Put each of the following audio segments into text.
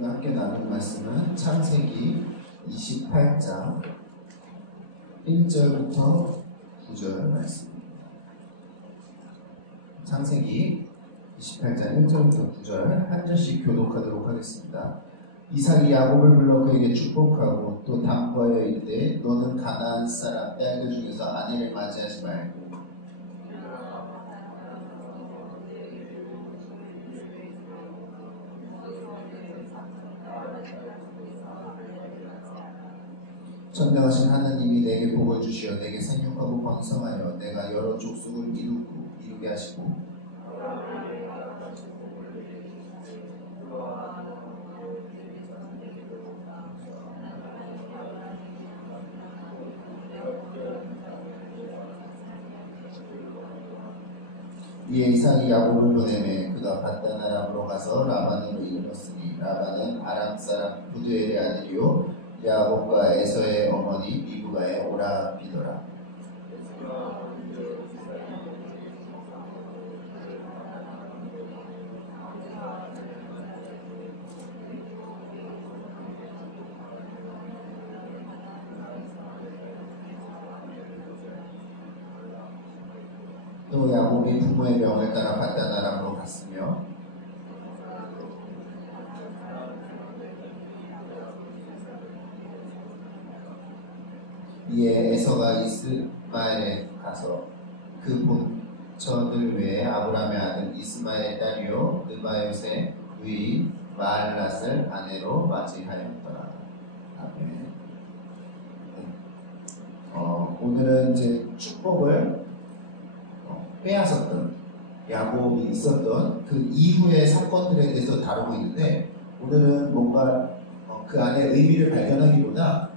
우리가 함께 나눌 말씀은 창세기 28장 1절부터 9절 말씀입니다. 창세기 28장 1절부터 9절 한 절씩 교독하도록 하겠습니다. 이삭이 야곱을 불러 그에게 축복하고 또 당부하여 이르되 너는 가나안 사람 딸들 중에서 아내를 맞이하지 말고 전능하신 하나님이 내게 복을 주시어 내게 생육하고 번성하여 내가 여러 족속을 이루게 하시고 이에 이삭이 야곱을 보내매 그가 밧단 아람으로 가서 라반으로 이르렀으니 라반은 아람 사람 부두엘의 아들이요 야곱과 에서의 어머니 리브가의 오라비더라. 또 야곱이 부모의 명을 따라 밧단 아람으로 갔으며 이에 에서가 이스마엘에 가서 그 본처들 외에 아브라함의 아들 이스마엘의 딸이요 느바요스의 부인 마알랏을 아내로 맞이하였더라. 아멘. 오늘은 이제 축복을 빼앗았던 야곱이 있었던 그 이후의 사건들에 대해서 다루고 있는데 오늘은 뭔가 그 안에 의미를 발견하기보다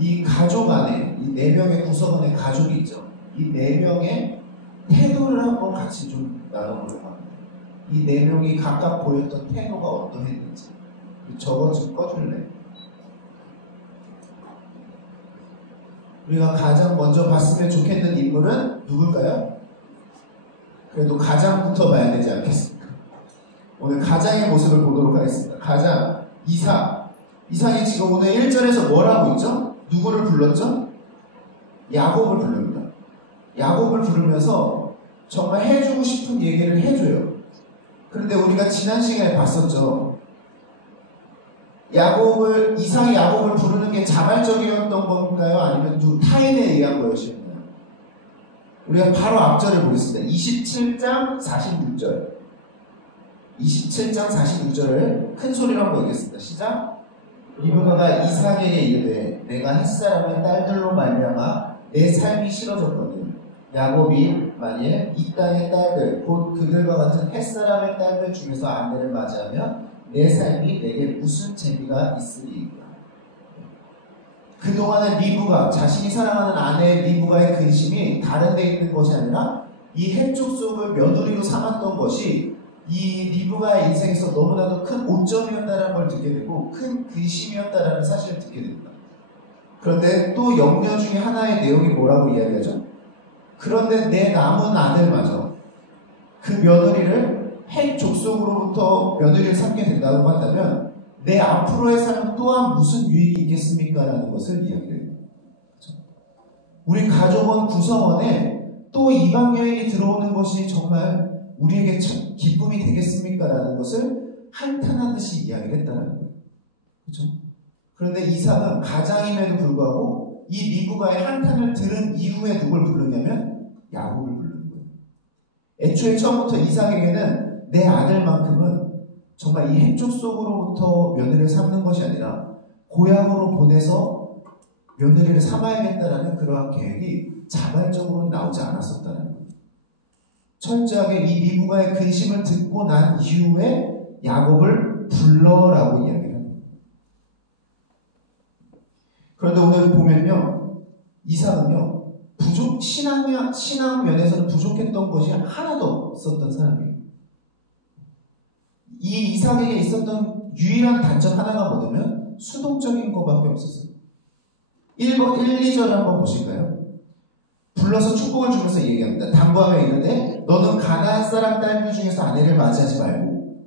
이 가족 안에 이 4명의 구성 안에 가족이 있죠. 이 4명의 태도를 한번 같이 좀 나눠보려고 합니다. 이 4명이 각각 보였던 태도가 어떠했는지. 저거 좀 꺼줄래? 우리가 가장 먼저 봤으면 좋겠는 인물은 누굴까요? 그래도 가장부터 봐야 되지 않겠습니까? 오늘 가장의 모습을 보도록 하겠습니다. 가장 이삭이 지금 오늘 1절에서 뭘 하고 있죠? 누구를 불렀죠? 야곱을 부릅니다. 야곱을 부르면서 정말 해주고 싶은 얘기를 해줘요. 그런데 우리가 지난 시간에 봤었죠. 이삭이 야곱을 부르는 게 자발적이었던 건가요? 아니면 타인에 의한 것이었나요? 우리가 바로 앞절을 보겠습니다. 27장 46절. 27장 46절을 큰 소리로 한번 읽겠습니다. 시작! 리브가가 이삭에게 이르되 내가 햇사람의 딸들로 말미암아 내 삶이 싫어졌거든. 야곱이 만일 이 땅의 딸들 곧 그들과 같은 햇사람의 딸들 중에서 아내를 맞이하면 내 삶이 내게 무슨 재미가 있으리이까. 그동안의 리브가 자신이 사랑하는 아내 리브가의 근심이 다른 데 있는 것이 아니라 이 햇 족속을 며느리로 삼았던 것이 이 리브가의 인생에서 너무나도 큰 오점이었다는 걸 듣게 되고 큰 근심이었다는 사실을 듣게 됩니다. 그런데 또 염려 중에 하나의 내용이 뭐라고 이야기하죠? 그런데 내 남은 아들마저 그 며느리를 햇 족속으로부터 며느리를 삼게 된다고 한다면 내 앞으로의 삶은 또한 무슨 유익이 있겠습니까? 라는 것을 이야기해요. 그렇죠? 우리 가족원 구성원에 또 이방 여인이 들어오는 것이 정말 우리에게 참 기쁨이 되겠습니까? 라는 것을 한탄하듯이 이야기를 했다는 거예요. 그렇죠? 그런데 이삭은 가장임에도 불구하고 이 리브가의 한탄을 들은 이후에 누굴 부르냐면 야곱을 부르는 거예요. 애초에 처음부터 이삭에게는 내 아들만큼은 정말 이 햇족 속으로부터 며느리를 삼는 것이 아니라 고향으로 보내서 며느리를 삼아야겠다라는 그러한 계획이 자발적으로 나오지 않았었다는 거예요. 철저하게 이 리브가의 근심을 듣고 난 이후에 야곱을 불러라고 이야기를 합니다. 그런데 오늘 보면요, 이삭은요, 신앙 면에서는 부족했던 것이 하나도 없었던 사람이에요. 이 이삭에게 있었던 유일한 단점 하나가 뭐냐면 수동적인 것밖에 없었어요. 1, 2절을 한번 보실까요? 불러서 축복을 주면서 얘기합니다. 당부하며 이르되 너는 가나안 사람 딸들 중에서 아내를 맞이하지 말고.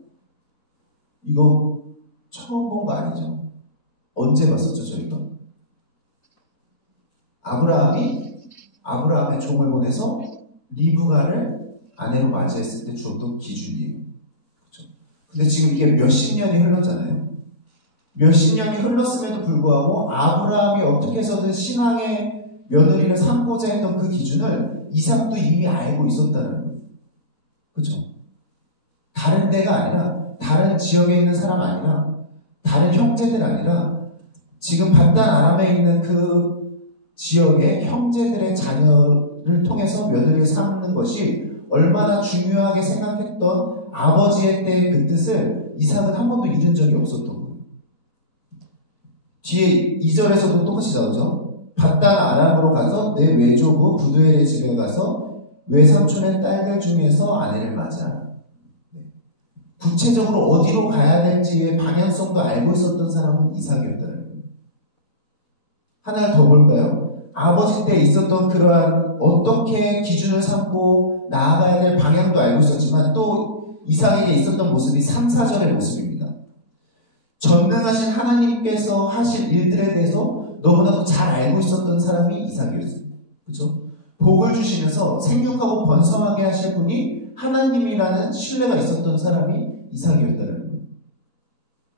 이거 처음 본 거 아니죠? 언제 봤었죠, 저희가? 아브라함의 종을 보내서 리브가를 아내로 맞이했을 때 주었던 기준이에요. 그렇죠? 근데 지금 이게 몇십 년이 흘렀잖아요. 몇십 년이 흘렀음에도 불구하고 아브라함이 어떻게 해서든 신앙의 며느리를 삼고자 했던 그 기준을 이삭도 이미 알고 있었다는 거예요. 그렇죠? 다른 데가 아니라, 다른 지역에 있는 사람 아니라, 다른 형제들 아니라, 지금 paddan 아람에 있는 그 지역의 형제들의 자녀를 통해서 며느리를 삼는 것이 얼마나 중요하게 생각했던 아버지의 때의 그 뜻을 이삭은 한 번도 잃은 적이 없었던 거예요. 뒤에 2절에서도 똑같이 나오죠. paddan 아람으로 가서 내 외조부 부두엘의 집에 가서 외삼촌의 딸들 중에서 아내를 맞아. 구체적으로 어디로 가야 될지의 방향성도 알고 있었던 사람은 이삭이었다는 거예요. 하나를 더 볼까요? 아버지 때 있었던 그러한 어떻게 기준을 삼고 나아가야 될 방향도 알고 있었지만 또 이삭에게 있었던 모습이 3, 4절의 모습입니다. 전능하신 하나님께서 하실 일들에 대해서 너무나도 잘 알고 있었던 사람이 이삭이었어요. 그렇죠? 복을 주시면서 생육하고 번성하게 하실 분이 하나님이라는 신뢰가 있었던 사람이 이삭이었다는 거예요.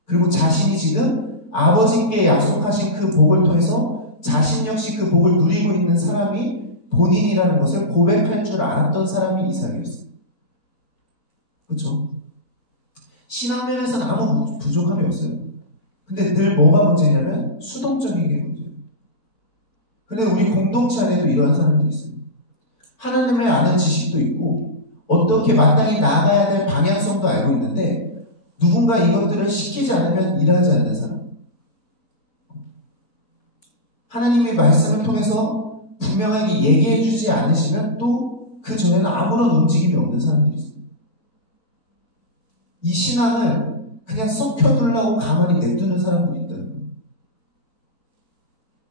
그리고 자신이 지금 아버지께 약속하신 그 복을 통해서 자신 역시 그 복을 누리고 있는 사람이 본인이라는 것을 고백할 줄 알았던 사람이 이삭이었어요. 그렇죠? 신앙면에서는 아무 부족함이 없어요. 근데 늘 뭐가 문제냐면 수동적인 게 문제예요. 근데 우리 공동체 안에도 이러한 사람들이 있어요. 하나님을 아는 지식도 있고 어떻게 마땅히 나아가야 될 방향성도 알고 있는데 누군가 이것들을 시키지 않으면 일하지 않는 사람. 하나님의 말씀을 통해서 분명하게 얘기해 주지 않으시면 또 그 전에는 아무런 움직임이 없는 사람들이 있어요. 이 신앙을 그냥 썩혀두려고 가만히 냅두는 사람들이 있다는 거예요.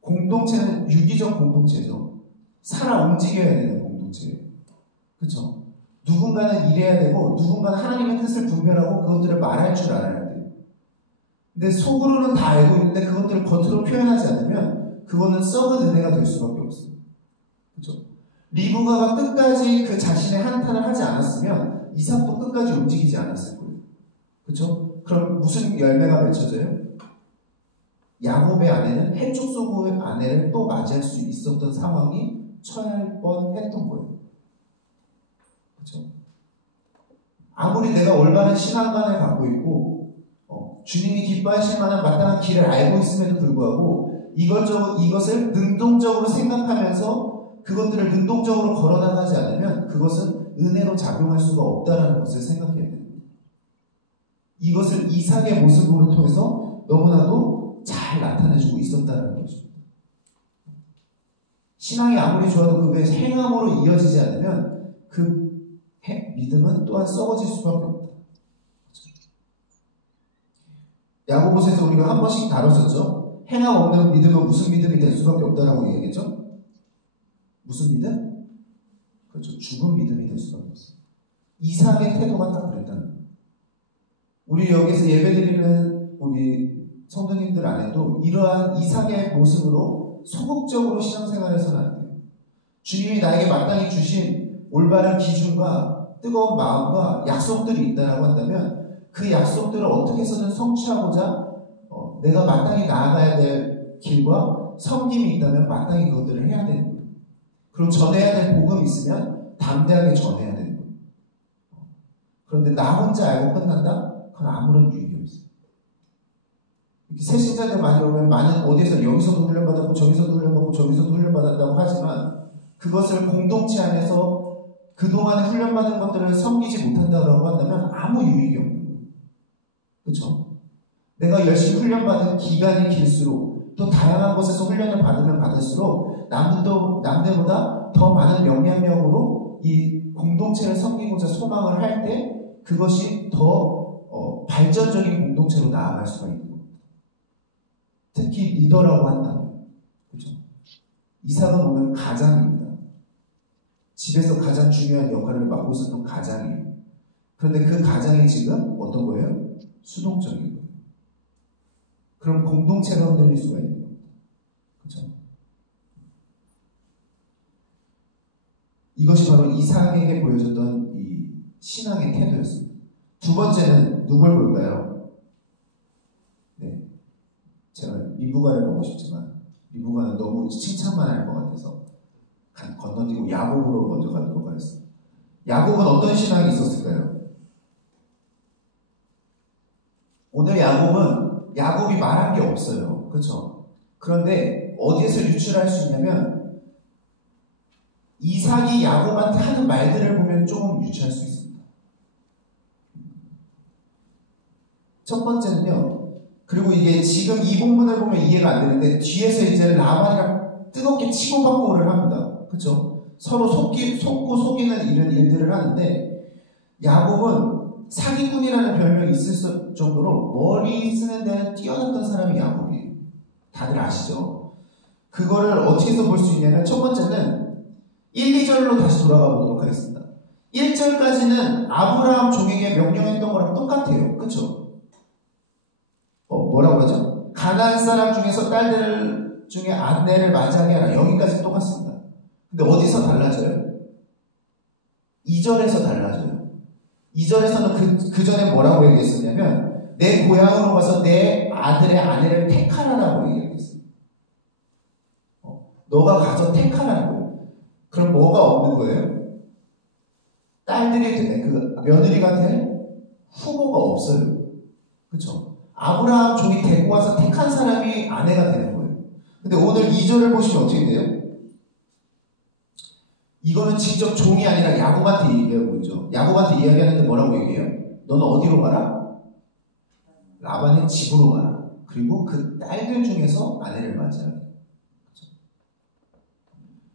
공동체는 유기적 공동체죠. 살아 움직여야 되는 공동체예요. 그렇죠? 누군가는 일해야 되고 누군가는 하나님의 뜻을 분별하고 그것들을 말할 줄 알아야 돼요. 근데 속으로는 다 알고 있는데 그것들을 겉으로 표현하지 않으면 그거는 썩은 은혜가 될 수밖에 없어요. 그렇죠? 리브가가 끝까지 그 자신의 한탄을 하지 않았으면 이삭도 끝까지 움직이지 않았을 거예요. 그렇죠? 그럼 무슨 열매가 맺혀져요? 야곱의 아내는 해쪽 소고의 아내를 또 맞이할 수 있었던 상황이 처할 뻔했던 거예요. 그렇죠? 아무리 내가 올바른 신앙관을 갖고 있고 주님이 기뻐하실 만한 마땅한 길을 알고 있음에도 불구하고 이것을 능동적으로 생각하면서 그것들을 능동적으로 걸어나가지 않으면 그것은 은혜로 작용할 수가 없다는 것을 생각해야 됩니다. 이것을 이삭의 모습으로 통해서 너무나도 잘 나타내주고 있었다는 거죠. 신앙이 아무리 좋아도 그게 행함으로 이어지지 않으면 그 믿음은 또한 썩어질 수밖에 없다. 야고보서에서 우리가 한 번씩 다뤘었죠. 행함 없는 믿음은 무슨 믿음이 될 수밖에 없다라고 얘기했죠. 무슨 믿음? 그렇죠. 죽은 믿음이 될 수밖에 없어요. 이삭의 태도가 딱 그랬다는 거예요. 우리 여기서 예배드리는 우리 성도님들 안에도 이러한 이삭의 모습으로 소극적으로 신앙생활해서는 안 돼요. 주님이 나에게 마땅히 주신 올바른 기준과 뜨거운 마음과 약속들이 있다라고 한다면 그 약속들을 어떻게 해서든 성취하고자 내가 마땅히 나아가야 될 길과 섬김이 있다면 마땅히 그것들을 해야 되는 거예요. 그리고 전해야 될 복음이 있으면 담대하게 전해야 되는 거예요. 그런데 나 혼자 알고 끝난다? 그건 아무런 유익이 없어요. 이렇게 새신자들 많이 오면 많은 어디에서 여기서도 훈련받았고 저기서도 훈련받고 저기서도 훈련받았다고 하지만 그것을 공동체 안에서 그동안에 훈련받은 것들을 섬기지 못한다고 한다면 아무 유익이 없는 거예요. 그렇죠? 내가 열심히 훈련받은 기간이 길수록 또 다양한 곳에서 훈련을 받으면 받을수록 남들보다 더 많은 영향력으로 이 공동체를 섬기고자 소망을 할 때 그것이 더 발전적인 공동체로 나아갈 수가 있는 겁니다. 특히 리더라고 한다면, 그렇죠? 이삭은 오늘 가장입니다. 집에서 가장 중요한 역할을 맡고 있었던 가장이에요. 그런데 그 가장이 지금 어떤 거예요? 수동적인 거예요. 그럼 공동체가 흔들릴 수가 있는 겁니다. 그렇죠? 이것이 바로 이삭에게 보여줬던 이 신앙의 태도였습니다. 두 번째는 누굴 볼까요? 네, 제가 리브가를 보고 싶지만 리브가는 너무 칭찬만 할 것 같아서 건너뛰고 야곱으로 먼저 가도록 하겠습니다. 야곱은 어떤 신앙이 있었을까요? 오늘 야곱이 말한 게 없어요. 그렇죠? 그런데 어디에서 유출할 수 있냐면 이삭이 야곱한테 하는 말들을 보면 조금 유추할 수 있습니다. 첫 번째는요. 그리고 이게 지금 이 본문을 보면 이해가 안 되는데 뒤에서 이제 라반이랑 뜨겁게 치고받고를 합니다. 그렇죠? 서로 속고 속이는 이런 일들을 하는데 야곱은 사기꾼이라는 별명이 있을 정도로 머리 쓰는 데는 뛰어났던 사람이 야곱이에요. 다들 아시죠? 그거를 어디서 볼 수 있냐면 첫 번째는 1, 2절로 다시 돌아가 보도록 하겠습니다. 1절까지는 아브라함 종에게 명령했던 거랑 똑같아요. 그렇죠? 뭐라고 하죠? 가나안 사람 중에서 딸들 중에 아내를 맞이하게 하라. 여기까지 똑같습니다. 근데 어디서 달라져요? 2절에서 달라져요. 2절에서는 그 전에 뭐라고 얘기했었냐면 내 고향으로 가서 내 아들의 아내를 택하라라고 얘기했어요. 너가 가서 택하라는 거예요. 그럼 뭐가 없는 거예요? 딸들이 그 며느리가 될 후보가 없어요. 그렇죠? 아브라함 종이 데리고 와서 택한 사람이 아내가 되는 거예요. 근데 오늘 2절을 보시면 어떻게 돼요? 이거는 직접 종이 아니라 야곱한테 얘기하고 있죠. 야곱한테 이야기하는데 뭐라고 얘기해요? 너는 어디로 가라? 라반의 집으로 가라. 그리고 그 딸들 중에서 아내를 맞이하라. 그렇죠?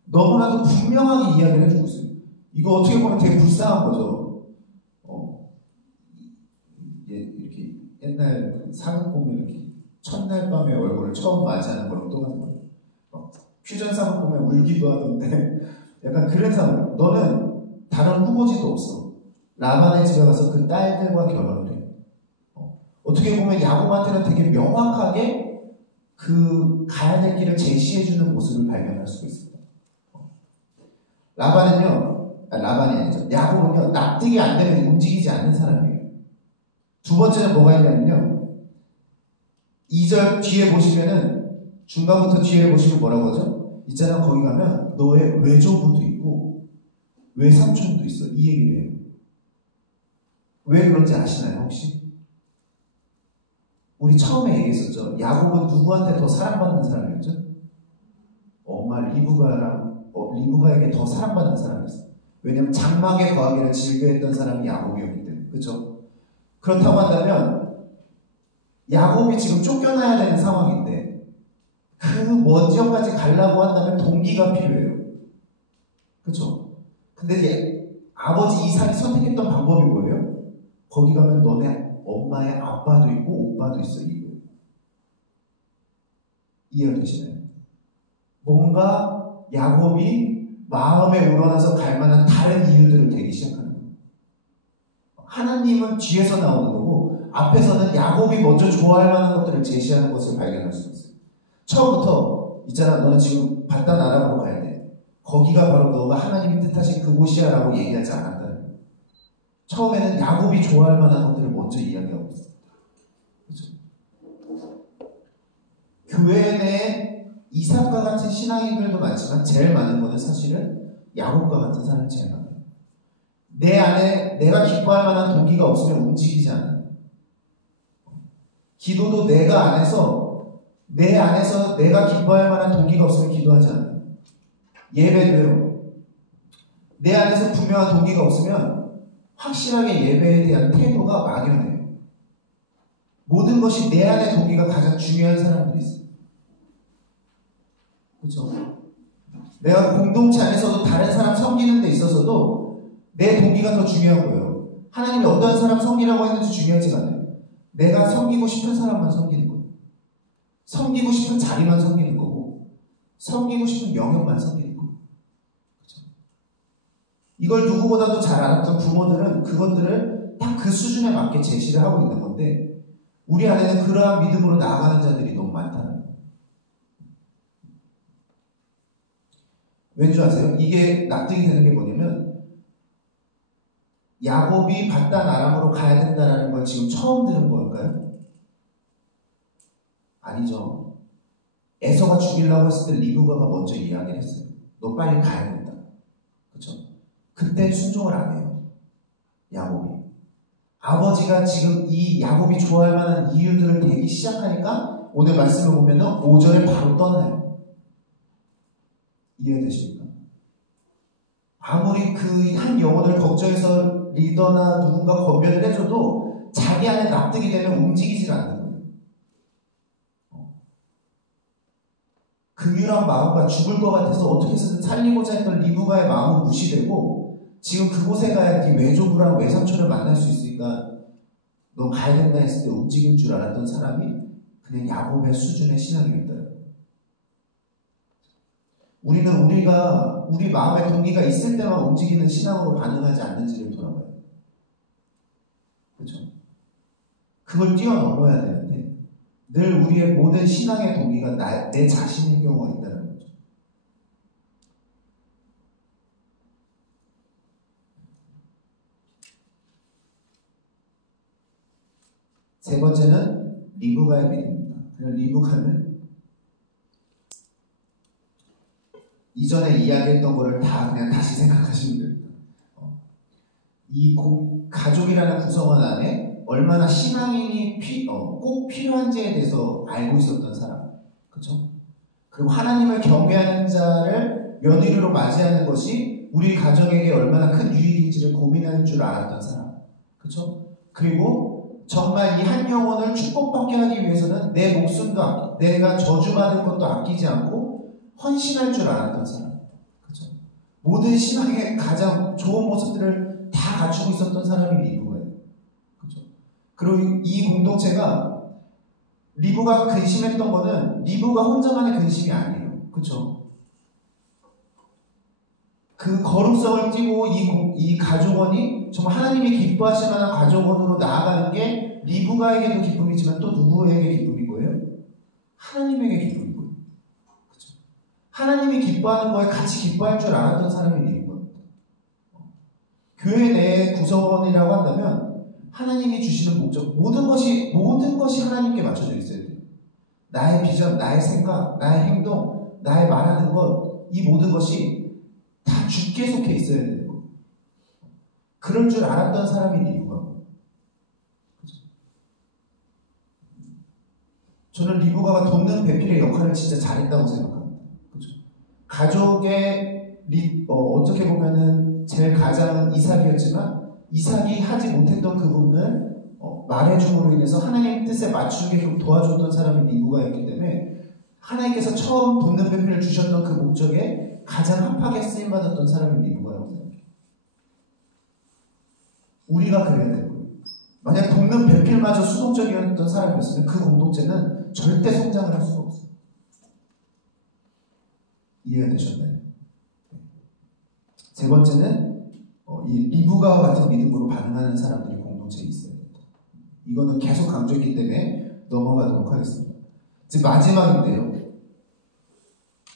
너무나도 분명하게 이야기를 해주고 있어요. 이거 어떻게 보면 되게 불쌍한 거죠. 이렇게 옛날 사극 보면 이렇게 첫날 밤에 얼굴을 처음 맞이하는 거랑 똑같은 거예요. 퓨전 사극 보면 울기도 하던데 약간 그런 상황. 너는 다른 후보지도 없어. 라반의 집에 가서 그 딸들과 결혼을 해. 어떻게 보면 야곱한테는 되게 명확하게 그 가야 될 길을 제시해주는 모습을 발견할 수가 있습니다. 라반이 아니죠. 야곱은요, 납득이 안 되면 움직이지 않는 사람이에요. 두 번째는 뭐가 있냐면요. 2절 뒤에 보시면은, 중간부터 뒤에 보시면 뭐라고 하죠? 있잖아, 거기 가면 너의 외조부도 있고, 외삼촌도 있어. 이 얘기를 해요. 왜 그런지 아시나요, 혹시? 우리 처음에 얘기했었죠. 야곱은 누구한테 더 사랑받는 사람이었죠? 엄마 리브가에게 더 사랑받는 사람이었어요. 왜냐하면 장막에 거하기를 즐겨했던 사람이 야곱이었기 때문에. 그렇죠? 그렇다고 한다면 야곱이 지금 쫓겨나야 되는 상황인데 그 먼 지역까지 가려고 한다면 동기가 필요해요. 그렇죠? 근데 아버지 이삭이 선택했던 방법이 뭐예요? 거기 가면 너네 엄마의 아빠도 있고 오빠도 있어. 이거예요. 이해되시나요? 뭔가 야곱이 마음에 우러나서 갈 만한 다른 이유들을 대기 시작하는 거예요. 하나님은 뒤에서 나오는 거고 앞에서는 야곱이 먼저 좋아할 만한 것들을 제시하는 것을 발견할 수 있어요. 처음부터 있잖아, 너는 지금 바단 아람으로 가야 돼. 거기가 바로 너가 하나님이 뜻하신 그곳이야 라고 얘기하지 않았다는 거예요. 처음에는 야곱이 좋아할 만한 것들을 먼저 이야기하고 있습니다. 그렇죠? 교회 내에 이삭과 같은 신앙인들도 많지만 제일 많은 것은 사실은 야곱과 같은 사람이 제일 많아요. 내 안에 내가 기뻐할 만한 동기가 없으면 움직이지 않아요. 기도도 내 안에서 내가 기뻐할 만한 동기가 없으면 기도하지 않아요. 예배도요. 내 안에서 분명한 동기가 없으면 확실하게 예배에 대한 태도가 막연해요. 모든 것이 내 안의 동기가 가장 중요한 사람들이 있어요. 그렇죠? 내가 공동체 안에서도 다른 사람 섬기는 데 있어서도 내 동기가 더 중요한 거예요. 하나님이 어떤 사람 섬기라고 했는지 중요하지가 않아요. 내가 섬기고 싶은 사람만 섬기는 거예요. 섬기고 싶은 자리만 섬기는 거고 섬기고 싶은 영역만 섬기는 거예요. 그렇죠? 이걸 누구보다도 잘 알았던 부모들은 그것들을 딱 그 수준에 맞게 제시를 하고 있는 건데 우리 안에는 그러한 믿음으로 나아가는 자들이 너무 많다는 거예요. 왠지 아세요? 이게 납득이 되는 게 뭐냐면 야곱이 바단 아람으로 가야 된다는 걸 지금 처음 들은 걸까요? 아니죠. 에서가 죽이려고 했을 때 리브가가 먼저 이야기를 했어요. 너 빨리 가야 된다. 그렇죠? 그때 순종을 안 해요. 야곱이. 아버지가 지금 이 야곱이 좋아할 만한 이유들을 대기 시작하니까 오늘 말씀을 보면 5절에 바로 떠나요. 이해되십니까? 아무리 그 한 영혼을 걱정해서 리더나 누군가 권면을 해줘도 자기 안에 납득이 되면 움직이질 않는 거예요. 긍휼한 마음과 죽을 것 같아서 어떻게 해서든 살리고자 했던 리브가의 마음은 무시되고 지금 그곳에 가야 네 외조부랑 외삼촌을 만날 수 있으니까 너 가야 된다 했을 때 움직일 줄 알았던 사람이 그냥 야곱의 수준의 신앙이었다. 우리는 우리 마음의 동기가 있을 때만 움직이는 신앙으로 반응하지 않는지를 돌아봐요. 그렇죠? 그걸 뛰어넘어야 되는데 늘 우리의 모든 신앙의 동기가 내 자신인 경우가 있다는 거죠. 세 번째는 리브가의 믿음입니다. 그냥 리브가는 이전에 이야기했던 거를 다 그냥 다시 생각하시면 됩니다. 이 가족이라는 구성원 안에 얼마나 신앙인이 꼭 필요한지에 대해서 알고 있었던 사람. 그렇죠? 그리고 하나님을 경외하는 자를 며느리로 맞이하는 것이 우리 가정에게 얼마나 큰 유익인지를 고민할 줄 알았던 사람. 그렇죠? 그리고 정말 이 한 영혼을 축복받게 하기 위해서는 내 목숨도 내가 저주받을 것도 아끼지 않고 헌신할 줄 알았던 사람. 그렇죠? 모든 신앙의 가장 좋은 모습들을 다 갖추고 있었던 사람이 리브가예요. 그렇죠? 그리고 이 공동체가 리브가 근심했던 거는 리브가 혼자만의 근심이 아니에요. 그렇죠? 그 거룩성을 띠고 이 가족원이 정말 하나님이 기뻐하실 만한 가족원으로 나아가는 게 리브가에게도 기쁨이지만 또 누구에게 기쁨인 거예요? 하나님에게 기쁨인 거예요. 그렇죠? 하나님이 기뻐하는 거에 같이 기뻐할 줄 알았던 사람이 리브가입니다. 교회 내 구성원이라고 한다면 하나님이 주시는 목적, 모든 것이 하나님께 맞춰져 있어야 돼요. 나의 비전, 나의 생각, 나의 행동, 나의 말하는 것, 이 모든 것이 다 주께 속해 있어야 되는 거예요. 그럴 줄 알았던 사람이 리브가고. 저는 리브가가 돕는 배필의 역할을 진짜 잘했다고 생각합니다. 그렇죠? 가족의 어떻게 보면은 제일 가장은 이삭이었지만 이삭이 하지 못했던 그 부분을 말해줌으로 인해서 하나님 뜻에 맞추게끔 도와줬던 사람이 리브가였기 때문에 하나님께서 처음 돕는 배필을 주셨던 그 목적에 가장 합하게 쓰임받았던 사람이 리브가라고 생각해요. 우리가 그래야 되는 거예요. 만약 돕는 배필마저 수동적이었던 사람이었으면 그 공동체는 절대 성장을 할 수가 없어요. 이해가 되셨나요? 세 번째는 이 리브가와 같은 믿음으로 반응하는 사람들이 공동체에 있어야 됩니다. 이거는 계속 강조했기 때문에 넘어가도록 하겠습니다. 이제 마지막인데요.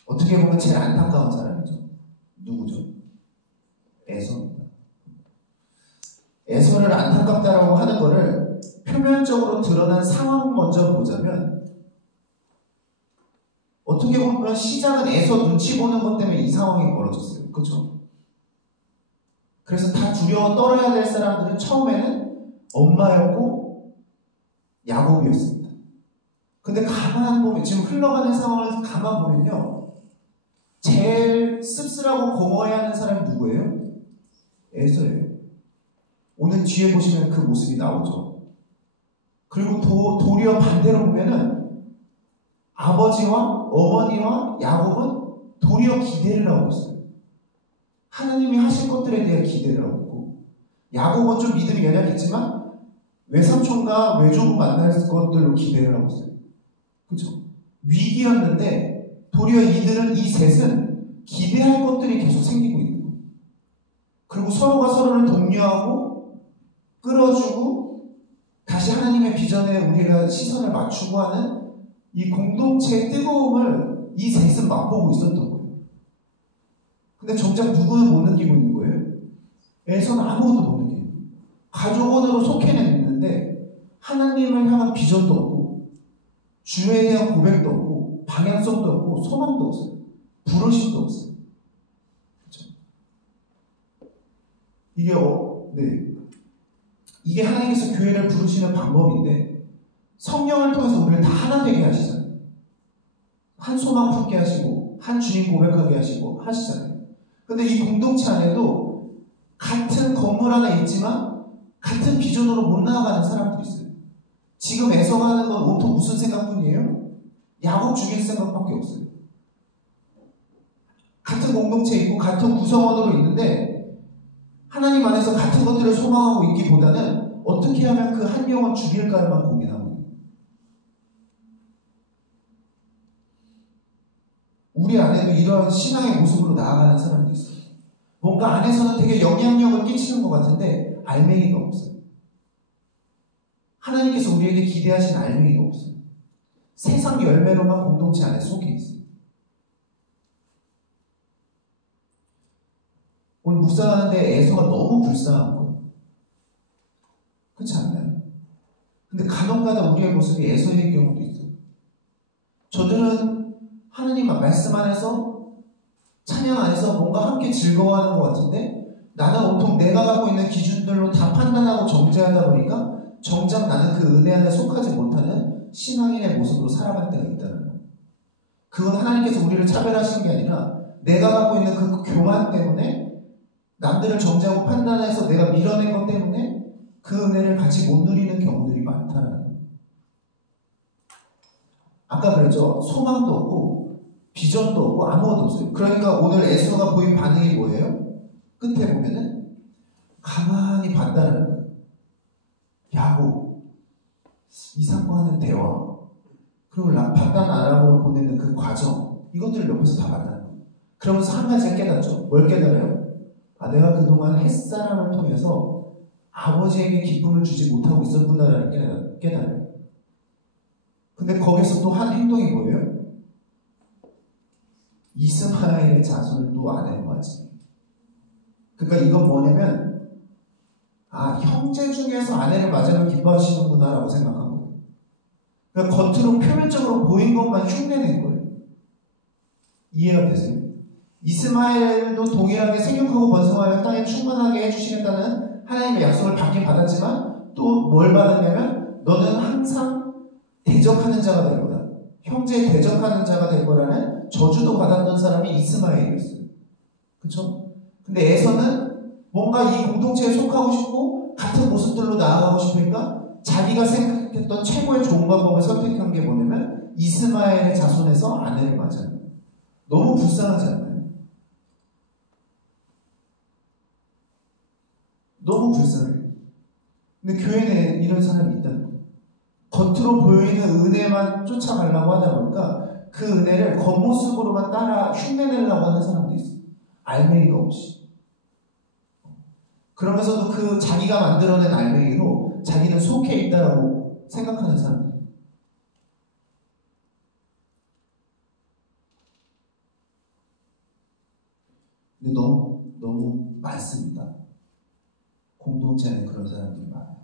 어떻게 보면 제일 안타까운 사람이죠. 누구죠? 에서입니다. 에서를 안타깝다라고 하는 거를 표면적으로 드러난 상황 먼저 보자면 어떻게 보면 시작은 에서 눈치 보는 것 때문에 이 상황이 벌어졌어요. 그렇죠? 그래서 다 두려워 떨어야 될 사람들은 처음에는 엄마였고 야곱이었습니다. 근데 가만 보면 지금 흘러가는 상황을 가만 보면요. 제일 씁쓸하고 공허해야 하는 사람이 누구예요? 에서예요. 오늘 뒤에 보시면 그 모습이 나오죠. 그리고 도리어 반대로 보면은 아버지와 어머니와 야곱은 도리어 기대를 하고 있어요. 하나님이 하실 것들에 대한 기대를 하고 있고 야곱은 좀 믿음이 연약했지만 외삼촌과 외조부 만날 것들로 기대를 하고 있어요. 그렇죠? 위기였는데 도리어 이 셋은 기대할 것들이 계속 생기고 있는 거예요. 그리고 서로가 서로를 독려하고 끌어주고 다시 하나님의 비전에 우리가 시선을 맞추고 하는 이 공동체의 뜨거움을 이 셋은 맛보고 있었던 거예요. 근데 정작 누구는 못 느끼고 있는 거예요? 에서는 아무것도 못 느끼는 거예요. 가족원으로 속해는 있는데 하나님을 향한 비전도 없고 주에 대한 고백도 없고 방향성도 없고 소망도 없어요. 부르심도 없어요. 그렇죠? 이게 하나님께서 교회를 부르시는 방법인데 성령을 통해서 우리를 다 하나 되게 하시잖아요. 한 소망 품게 하시고 한 주님 고백하게 하시고 하시잖아요. 근데 이 공동체 안에도 같은 건물 안에 있지만 같은 비전으로 못 나아가는 사람들이 있어요. 지금 에서가 하는 건 온통 무슨 생각뿐이에요? 야곱 죽일 생각밖에 없어요. 같은 공동체에 있고 같은 구성원으로 있는데 하나님 안에서 같은 것들을 소망하고 있기보다는 어떻게 하면 그 한 영혼 죽일까만 고민하고 있는 거예요. 우리 안에도 이러한 신앙의 모습으로 나아가는 사람도 있어요. 뭔가 안에서는 되게 영향력을 끼치는 것 같은데 알맹이가 없어요. 하나님께서 우리에게 기대하신 알맹이가 없어요. 세상 열매로만 공동체 안에 속해 있어요. 오늘 묵상하는데 에서가 너무 불쌍한 거예요. 그렇지 않나요? 근데 간혹가다 우리의 모습이 에서의 경우도 있어요. 저들은 하나님 말씀 안에서 찬양 안에서 뭔가 함께 즐거워하는 것 같은데 나는 온통 내가 갖고 있는 기준들로 다 판단하고 정죄하다 보니까 정작 나는 그 은혜 안에 속하지 못하는 신앙인의 모습으로 살아갈 때가 있다는 거예요. 그건 하나님께서 우리를 차별하신 게 아니라 내가 갖고 있는 그 교만 때문에 남들을 정죄하고 판단해서 내가 밀어낸 것 때문에 그 은혜를 같이 못 누리는 경우들이 많다는 거예요. 아까 그랬죠. 소망도 없고 비전도 없고 아무것도 없어요. 그러니까 오늘 에서가 보인 반응이 뭐예요? 끝에 보면은 가만히 봤다는 거예요. 야곱, 이삭과 하는 대화, 그리고 바단 아람으로 보내는 그 과정, 이것들을 옆에서 다 봤다는 거예요. 그러면서 한 가지를 깨닫죠. 뭘 깨달아요? 내가 그동안 햇사람을 통해서 아버지에게 기쁨을 주지 못하고 있었구나라는 깨달아요. 근데 거기서 또 한 행동이 뭐예요? 이스마엘의 자손을 또 아내로 맞지. 그러니까 이건 뭐냐면 형제 중에서 아내를 맞으면 기뻐하시는구나 라고 생각한 거예요. 그러니까 겉으로 표면적으로 보인 것만 흉내낸 거예요. 이해가 되세요? 이스마엘도 동일하게 생육하고 번성하여 땅에 충만하게 해주시겠다는 하나님의 약속을 받긴 받았지만 또 뭘 받았냐면 너는 항상 대적하는 자가 될 거다. 형제에 대적하는 자가 될 거라는 저주도 받았던 사람이 이스마엘이었어요. 그쵸? 근데 에서는 뭔가 이 공동체에 속하고 싶고 같은 모습들로 나아가고 싶으니까 자기가 생각했던 최고의 좋은 방법을 선택한 게 뭐냐면 이스마엘의 자손에서 아내를 맞아요. 너무 불쌍하지 않나요? 너무 불쌍해요. 근데 교회 내에 이런 사람이 있다는 거예요. 겉으로 보이는 은혜만 쫓아가려고 하다 보니까 그 은혜를 겉모습으로만 따라 흉내내려고 하는 사람도 있어요. 알맹이가 없이. 그러면서도 그 자기가 만들어낸 알맹이로 자기는 속해 있다라고 생각하는 사람들. 근데 너무 많습니다. 공동체 안에 그런 사람들이 많아요.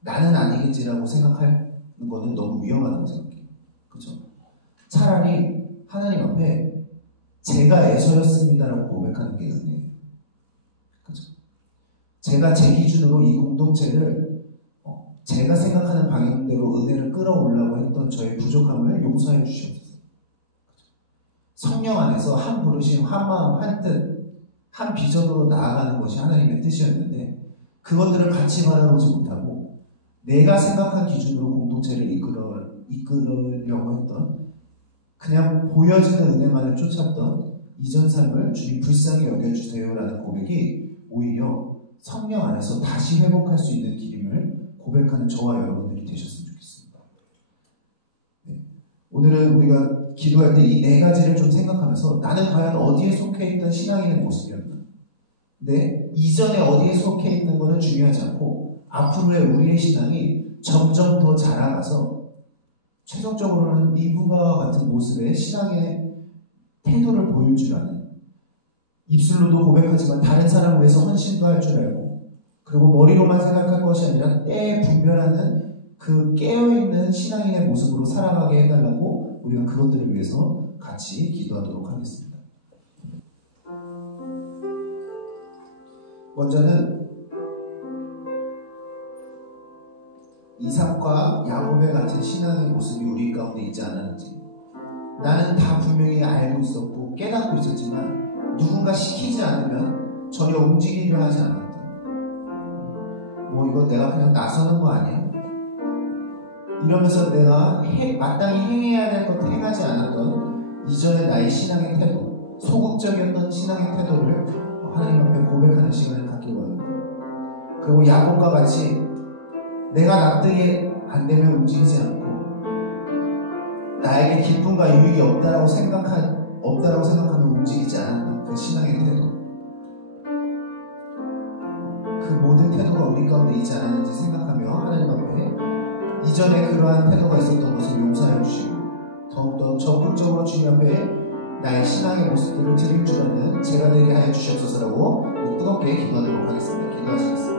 나는 아니겠지라고 생각하는 거는 너무 위험하다고 생각해요. 그렇죠? 차라리 하나님 앞에 제가 에서였습니다라고 고백하는 게 은혜예요. 그렇죠? 제가 제 기준으로 이 공동체를 제가 생각하는 방향대로 은혜를 끌어올라고 했던 저의 부족함을 용서해 주시옵소서. 성령 안에서 한 부르심, 한 마음, 한 뜻, 한 비전으로 나아가는 것이 하나님의 뜻이었는데 그것들을 같이 바라보지 못하고 내가 생각한 기준으로 공동체를 이끌으려고 했던 그냥 보여지는 은혜만을 쫓았던 이전 삶을 주님 불쌍히 여겨주세요라는 고백이 오히려 성령 안에서 다시 회복할 수 있는 길임을 고백하는 저와 여러분들이 되셨으면 좋겠습니다. 네. 오늘은 우리가 기도할 때 이 네 가지를 좀 생각하면서 나는 과연 어디에 속해 있던 신앙인의 모습이었나? 근데 이전에 어디에 속해 있는 것은 중요하지 않고 앞으로의 우리의 신앙이 점점 더 자라가서 최종적으로는 리브가와 같은 모습의 신앙의 태도를 보일 줄 아는, 입술로도 고백하지만 다른 사람을 위해서 헌신도 할 줄 알고, 그리고 머리로만 생각할 것이 아니라 때에 분별하는 그 깨어있는 신앙인의 모습으로 살아가게 해달라고 우리가 그것들을 위해서 같이 기도하도록 하겠습니다. 먼저는 이삭과 야곱의 같은 신앙의 모습이 우리 가운데 있지 않았는지, 나는 다 분명히 알고 있었고 깨닫고 있었지만 누군가 시키지 않으면 전혀 움직이려 하지 않았던, 이거 내가 그냥 나서는 거 아니야? 이러면서 내가 마땅히 행해야 될 것 행하지 않았던 이전의 나의 신앙의 태도, 소극적이었던 신앙의 태도를 하나님 앞에 고백하는 시간을 갖기 원합니다. 그리고 야곱과 같이 내가 납득이 안 되면 움직이지 않고 나에게 기쁨과 유익이 없다라고 생각하면 움직이지 않았던 그 신앙의 태도, 그 모든 태도가 우리 가운데 있지 않았는지 생각하며 하나님 앞에 이전에 그러한 태도가 있었던 것을 용서해 주시고 더욱더 적극적으로 주님 앞에 나의 신앙의 모습들을 드릴 줄 아는 제가 되게 하여 주시옵소서라고 뜨겁게 기도하도록 하겠습니다. 기도하시겠습니다.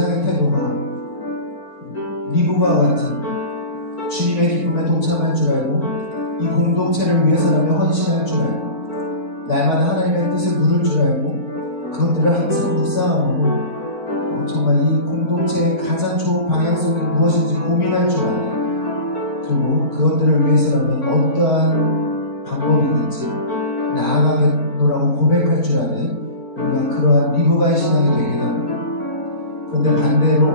신앙의 태도가 리브와 같은 주님의 기쁨에 동참할 줄 알고 이 공동체를 위해서라면 헌신할 줄 알고 날마다 하나님의 뜻을 물을 줄 알고 그것들을 항상 묵상하고 정말 이 공동체의 가장 좋은 방향성이 무엇인지 고민할 줄 아는, 그리고 그것들을 위해서라면 어떠한 방법이든지 나아가겠노라고 고백할 줄 아는 우리가 그러한 리브가의 신앙이 되게 됩니다. 그런데 반대로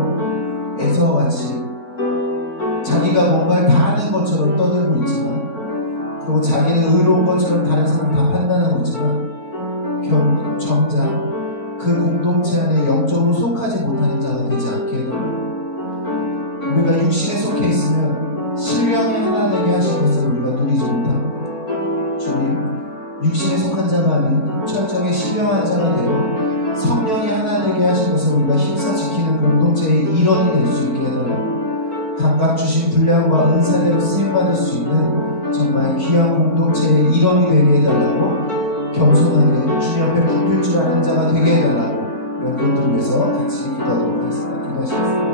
에서와 같이 자기가 뭔가를 다 아는 것처럼 떠들고 있지만, 그리고 자기는 의로운 것처럼 다른 사람 다 판단하고 있지만 결국 정작 그 공동체 안에 영적으로 속하지 못하는 자가 되지 않게 됩니다. 우리가 육신에 속해 있으면 신령이 하나 되게 하신 것을 우리가 누리지 못합니다. 주님, 육신에 속한 자가 아닌 철저하게 신령한 자가 되어 성령이 하나 되게 하신 것을 우리가 힘써 지키는 공동체의 일원이 될 수 있게 해달라고, 각각 주신 분량과 은사대로 쓰임받을 수 있는 정말 귀한 공동체의 일원이 되게 해달라고, 겸손하게 주님 앞에 굽힐 줄 아는 자가 되게 해달라고, 이런 것들을 위해서 같이 기도하도록 하겠습니다. 기도하시겠습니다.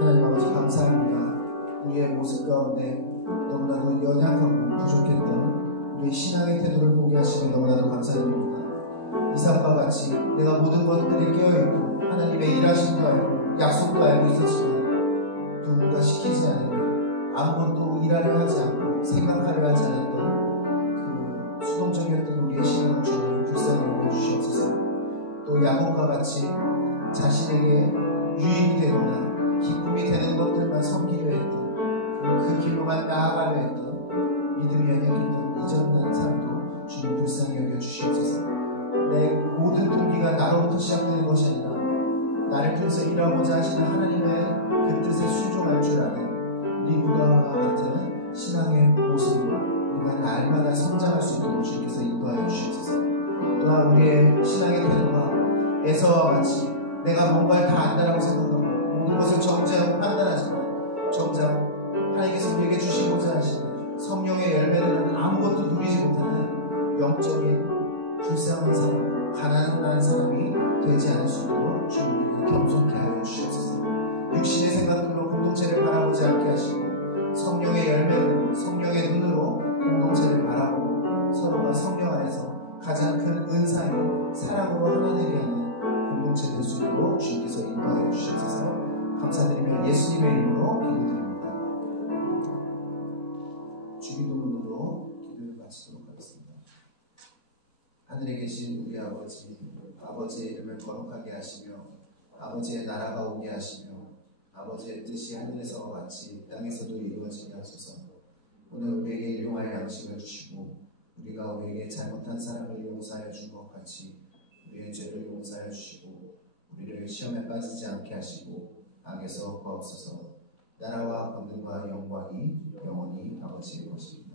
하나님 아버지 감사합니다. 우리의 모습 가운데 너무나도 연약하고 부족했던 우리의 신앙의 태도를 보게 하시면 너무나도 감사드립니다. 이삭과 같이 내가 모든 것들이 깨어있고 하나님의 일하심도 알고 약속도 알고 있었지만 누군가 시키지 않으면 아무것도 일하려 하지 않고 생각하려 하지 않았던 그 수동적이었던 우리의 신앙을 주님 불쌍히 여겨주시옵소서. 또 야곱과 같이 자신에게 유익이 되거나 기쁨이 되는 것들만 섬기려 했던 그 길로만 나아가려 했던 믿음이 연약했던 이전난 삶도 주님 불쌍히 여겨주시옵소서. 내 모든 동기가 나로부터 시작되는 것이 아니라 나를 통해서 일하고자 하시는 하나님의 교제하고 판단하지만 정작 하나님께서 우리에게 주시고자 하시는 성령의 열매는 아무것도 누리지 못하는 영적인 불쌍한 사람, 가난한 사람이 되지 않을 수 있도록 주님을 겸손케 하여 주시옵소서. 육신의 생각들로 공동체를 바라보지 않게 하시고 성령의 열매로, 성령의 눈으로 공동체를 바라보고 서로가 성령 안에서 가장 큰 은사인 사랑으로 하나 되게 하는 공동체 될 수 있도록 주님께서 인도하여 주시옵소서. 감사드리며 예수님의 이름으로 기도드립니다. 주기도문으로 기도를 마치도록 하겠습니다. 하늘에 계신 우리 아버지, 아버지의 이름을 거룩하게 하시며 아버지의 나라가 오게 하시며 아버지의 뜻이 하늘에서와 같이 땅에서도 이루어지게 하소서. 오늘 우리에게 일용할 양식을 주시고 우리가 우리에게 잘못한 사람을 용서하여 준 것 같이 우리의 죄를 용서하여 주시고 우리를 시험에 빠지지 않게 하시고 악에서 구하옵소서. 나라와 권능과 영광이 영원히 아버지의 것입니다.